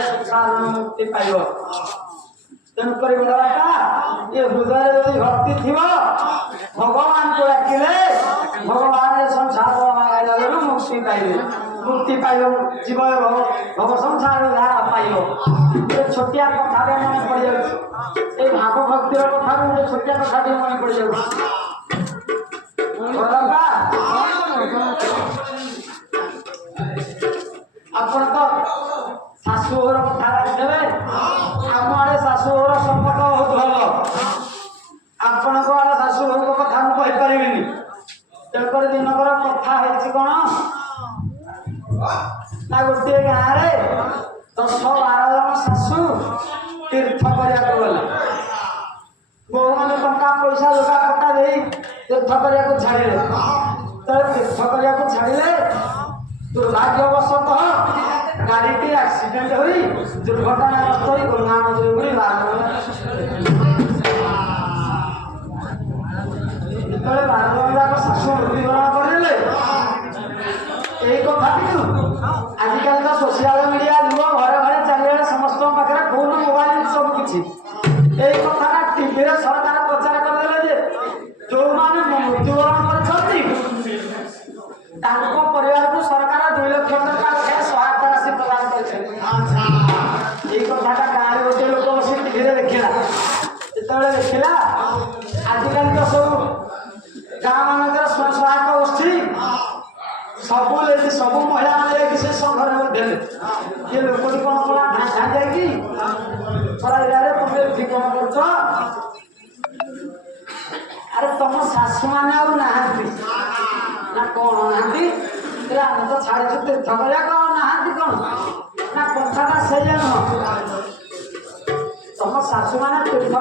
संसार मुक्ति पाइब तेणुक बेटा ये हृदय यदि भक्ति थी भगवान को डाकिले भगवान संसार मुक्ति पाइबे मुक्ति पाइब जीव भव संसार जहाँ पाइब ये छोटिया कथा मन पड़ जाए भाव भक्तिर कथा गोटे छोटिया कथा मन पड़ जाए ଆପଣ ତ ଶାଶୁଘର କଥା ଜାଣିଥିବେ ଆମ ଆଡ଼େ ଶାଶୁଘର ସମ୍ପର୍କ ବହୁତ ଭଲ ଆପଣଙ୍କ ଆଡ଼େ ଶାଶୁଘରଙ୍କ କଥା ମୁଁ କହିପାରିବିନି ତେଣୁକରି ଦିନକର କଥା ହେଇଛି କ'ଣ ନା ଗୋଟିଏ ଗାଁରେ 10-12 ଜଣ ଶାଶୁ ତୀର୍ଥ କରିବାକୁ ଗଲେ ବୋହୂମାନେ ଟଙ୍କା ପଇସା ଲୁଗା କଟା ଦେଇ ତୀର୍ଥ କରିବାକୁ ଛାଡ଼ିଲେ ତେଣୁ ତୀର୍ଥ କରିବାକୁ ଛାଡ଼ିଲେ दुर्भाग्यवशतः गाड़ी एक्सीडेंट हुई दुर्घटनाग्रस्त हुई गंगा नदी में बारह शाशु मृत्युवरण करदे यही कथा आजिकल तो सोशल मीडिया जुग घरे घरे चारिड़े समस्त पाखे फोन मोबाइल सब किसी यही कथा टीवी सरकार प्रचार करदे जो मैंने मृत्युवरण कर परिवार को सरकार 2 लाख टका सहायता राशि प्रदान कर कथा गाँव गोटे लोक बस टीवी देखला जो देखला आजिकल तो सब गाँव मान स्वयं सहायक गोष्ठी सब महिला मैंने से सब घर में देले ये लोक कौन कला ढाँ जाकि तुम ठिकन कर अरे तुम शाशु मैंने ना कौन ना आम तो छाड़ी तीर्थ करा कौन ना कौन ना कथा से तुम शाशु मैंने तीर्थ